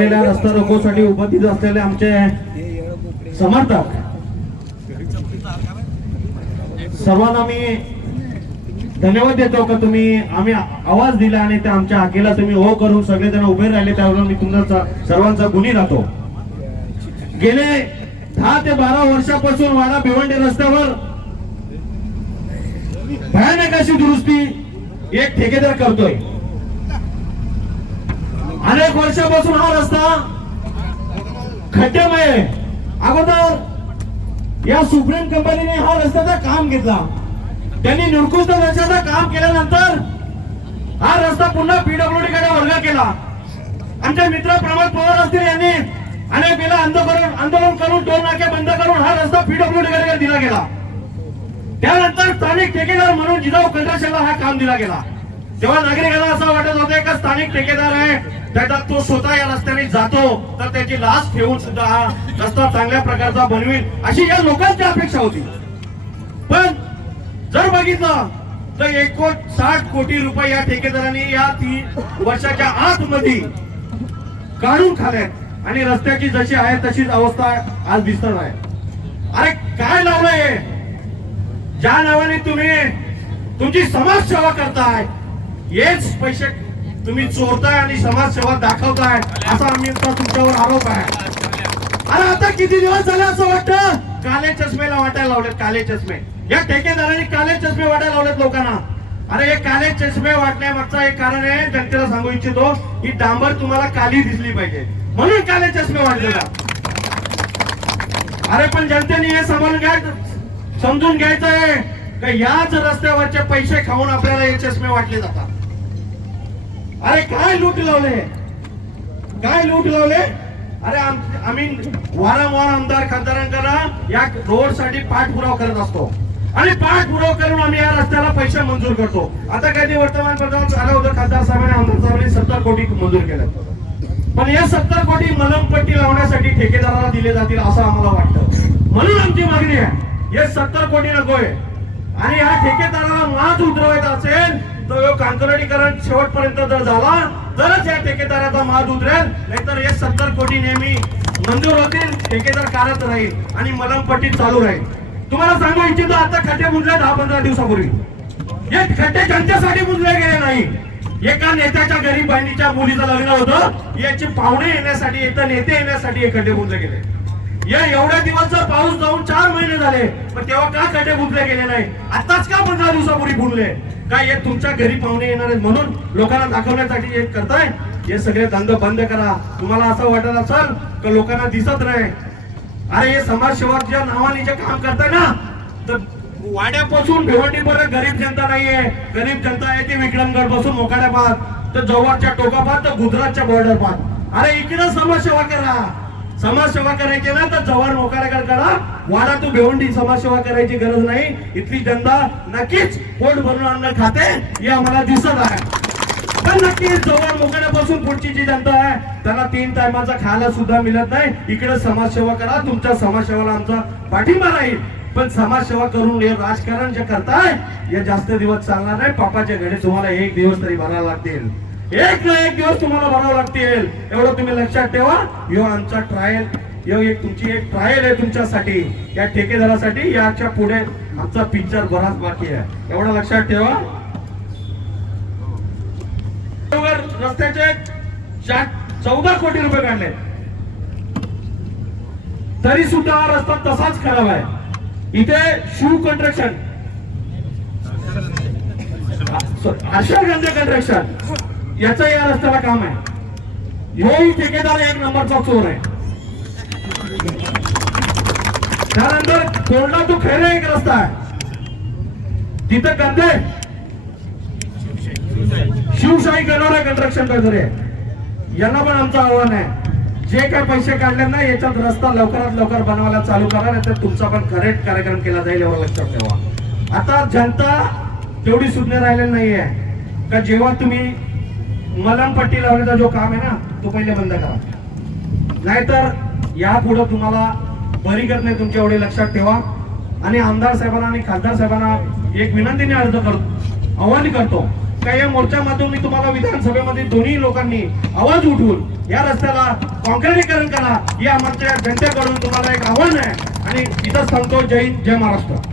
असलेल्या रस्ता रोकोसाठी उपस्थित असलेले आमचे समर्थक. सर्वांना मी धन्यवाद देतो का तुम्ही आम्ही आवाज दिला आणि त्या आमच्या हाकेला तुम्ही हो करून सगळेजण उभे राहिले त्यावरून मी तुमचा सर्वांचा गुन्हे राहतो. गेले दहा ते बारा वर्षापासून वाडा भिवंडे रस्त्यावर भयानक अशी दुरुस्ती एक ठेकेदार करतोय. अनेक वर्षापासून हा रस्ता खड्ड्यामय आहे. अगोदर या सुप्रीम कंपनीने हा रस्त्याचा काम घेतला. त्यांनी निकृष्ट दर्जाचं काम केल्यानंतर हा रस्ता पुन्हा पीडब्ल्यूडी कडे वर्ग केला. आमचे मित्र प्रमोद पवार असतील यांनी अनेक वेळा आंदोलन आंदोलन करून टोल नाके बंद करून हा रस्ता पीडब्ल्यूडी कडे दिला गेला. त्यानंतर स्थानिक ठेकेदार म्हणून जिजाऊ कंत्राशाला हा काम दिला गेला. तेव्हा नागरिकांना असं वाटत होते का स्थानिक ठेकेदार आहे त्याचा तो स्वतः या रस्त्याने जातो तर त्याची लाच ठेवून सुद्धा हा रस्ता चांगल्या प्रकारचा बनवेल अशी या लोकांची अपेक्षा होती. पण जर बघितलं तर एकोण साठ कोटी रुपये या ठेकेदारांनी या तीन वर्षाच्या आतमध्ये काढून खाल्यात आणि रस्त्याची जशी आहे तशीच अवस्था आज दिसत आहे. अरे काय लावलंय? ज्या नावाने तुम्ही तुमची समाजसेवा करताय हेच पैसे तुम्ही चोरताय आणि समाजसेवा दाखवताय असा आम्ही तुमच्यावर आरोप आहे. अरे आता किती दिवस झाले असं वाटतं? काले चष्मेला वाटायला लावलेत काले चष्मे. या ठेकेदारांनी काले चष्मे वाटायला लावलेत लोकांना. अरे हे काले चष्मे वाटण्यामागचा एक कारण आहे जनतेला सांगू इच्छितो ही डांबर तुम्हाला काली दिसली पाहिजे. म्हणून काले चष्मे वाटलेला अरे पण जनतेने हे समजून घ्यायचं समजून घ्यायचं आहे का याच रस्त्यावरचे पैसे खाऊन आपल्याला हे चष्मे वाटले जातात? अरे काय लूट लावले? काय लूट लावले? अरे आम्ही वारंवार आमदार खासदारांकडे या रोडसाठी पाठपुरावा करत असतो. आणि पाठपुरावा करून आम्ही या रस्त्याला पैसे मंजूर करतो. आता काही वर्तमानपत्रात आलं होतं खासदार साहेबांनी आमदार साहेबांनी सत्तर कोटी मंजूर केलं. पण या सत्तर कोटी मलमपट्टी लावण्यासाठी ठेकेदाराला दिले जातील असं आम्हाला वाटतं. म्हणून आमची मागणी आहे. हे सत्तर कोटी नकोय. आणि या ठेकेदाराला मात कांकरणीकरण शेवटपर्यंत जर झाला तरच या ठेकेदाराचा माल उतरेल. नाहीतर हे सत्तर कोटी नेहमी मंजूर होतील ठेकेदार कारत राहील आणि मलमपट्टी चालू राहील. तुम्हाला सांगू इच्छितो आता खड्डे बुजले दहा पंधरा दिवसापूर्वी. हे खड्डे त्यांच्यासाठी बुजले गेले नाही एका नेत्याच्या गरीब बहिणीच्या मुलीचं लग्न होतं याची पाहुणे येण्यासाठी इथं नेते येण्यासाठी हे खड्डे बुजले गेले. या एवढ्या दिवस जर पाऊस जाऊन चार महिने झाले पण तेव्हा का खड्डे बुजले गेले नाही? आताच का पंधरा दिवसापूर्वी बुडले काय हे तुमच्या घरी पाहुणे येणार आहेत म्हणून लोकांना दाखवण्यासाठी हे करताय? हे सगळे धंदे बंद करा. तुम्हाला असं वाटत असेल का लोकांना दिसत नाही? अरे हे समाजसेवकच्या नावाने जे काम करताय ना तर वाड्यापासून भिवंडीपर्यंत गरीब जनता नाहीये. गरीब जनता आहे ती विक्रमगडपासून मोकाड्या पाहत तर जव्हारच्या टोकापात तर गुजरातच्या बॉर्डर पाहत अरे इकडे समाजसेवा करा. समाजसेवा करायची ना तर जवळ मोकाड्याकडे करा वाडा तू भेवंडी समाजसेवा करायची गरज नाही. इथली जनता नक्कीच पोट भरून अन्न खाते हे आम्हाला दिसत आहे. पण नक्कीच जवळ मोकळ्यापासून पुढची जी जनता आहे त्यांना तीन टायमाचा खायला सुद्धा मिळत नाही. इकडे समाजसेवा करा तुमच्या समाजसेवाला आमचा पाठिंबा राहील. पण समाजसेवा करून हे राजकारण जे करताय हे जास्त दिवस चालणार नाही. पापाच्या घरी तुम्हाला एक दिवस तरी भरायला लागतील. एक ना एक दिवस तुम्हाला भरावं लागतील. एवढं तुम्ही लक्षात ठेवा. यो आमचा ट्रायल यो एक तुमची एक ट्रायल आहे तुमच्यासाठी. या ठेकेदारासाठी याच्यापुढे आमचा पिक्चर बराच बाकी आहे. एवढं लक्षात ठेवा. रस्त्याचे चार- चौदा कोटी रुपये काढले. तरी सुद्धा हा रस्ता तसाच खराब आहे. इथे शू कंट्रक्शन अशा गंजे कंट्रक्शन याचं या रस्त्याला काम आहे. हेही ठेकेदार एक नंबरचा चोर आहे. त्यानंतर कोरडा तो खैरे एक रस्ता आहे. तिथं गंदे. शिवशाही करणारा कंस्ट्रक्शन आहे. यांना पण आमचं आव्हान आहे. जे काय पैसे काढले ना याच्यात रस्ता लवकरात लवकर बनवायला चालू करा नाही तर तुमचा पण खरेट कार्यक्रम केला जाईल एवढं लक्षात ठेवा. आता जनता तेवढी सुज्ञ राहिलेली नाहीये. का जेव्हा तुम्ही मलमपट्टी लावण्याचा जो काम आहे ना तो पहिले बंद करा. नाहीतर यापुढे तुम्हाला बरी करत नाही तुमच्या एवढे लक्षात ठेवा. आणि आमदार साहेबांना आणि खासदार साहेबांना एक विनंतीने अर्ज करतो आव्हान करतो. का या मोर्चामधून मी तुम्हाला विधानसभेमध्ये दोन्ही लोकांनी आवाज उठवून या रस्त्याला कॉन्क्रिटीकरण करा हे आमच्या जनतेकडून तुम्हाला एक आव्हान आहे. आणि इथं सांगतो जय हिंद जय महाराष्ट्र.